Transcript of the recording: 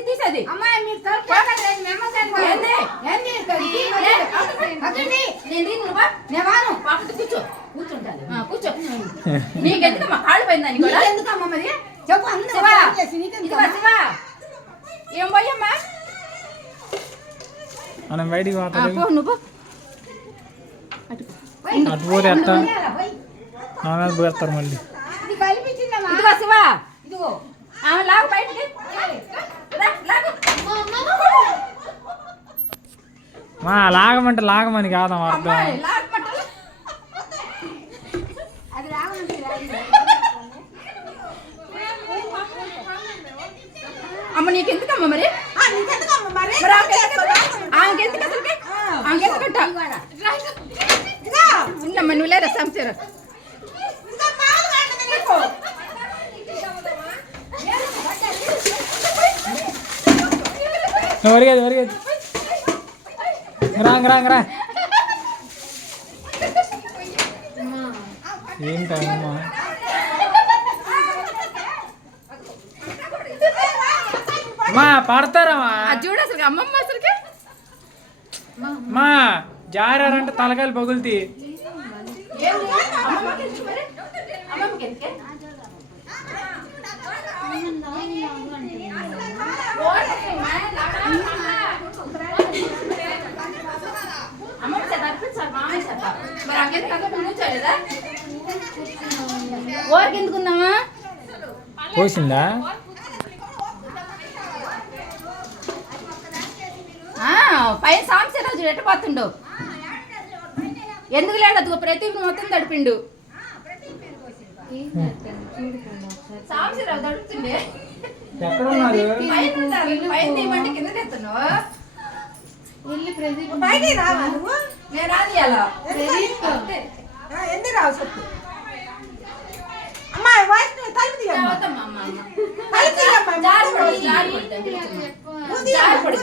తీసేది కూర్చో కూర్చుంటాను కూర్చో నీకెందుకమ్మా కాళ్ళు పోయిందని కూడా ఎందుకమ్మా మరి చెప్పు ఏం పోయమ్మా మనం బయటికి నువ్వు అటు పోతే ఎట్టా నా మీద పోతారు మళ్ళీ ఇదిగో శివ ఇదిగో లాగు బయటికి మా లాగమంటే లాగమని కాదమ్మా అర్థం అమ్మ నీకెందుకమ్మ మరి ఆమెకెందుకు అసలుకి ఆమెకెందుకంట ఉండమ్మా నువ్వు లేదా సంసారం ఒరిగేది ఒరిగేది రాంగ్ రాంగ్ రా ఏంటమ్మా మా పడతారమ్మా చూడు అసలు అమ్మమ్మ అసలుకి మా జారారంటే తలకాయలు పగులుతీ ఎందుకుందామా పోసిందా పైన సాంశరాజు ఎట్టపోతుండు ఎందుకు లేడు ప్రతి మొత్తం తడిపిండు సాంశరాజు తడుపుతుండే పైన తీయమంటే కింద తెస్తున్నావు నేను రాదియాలా ఎందుకు రావు చెప్పు అమ్మా వాయిస్ తలుపు తీయమ్మా జారి పడి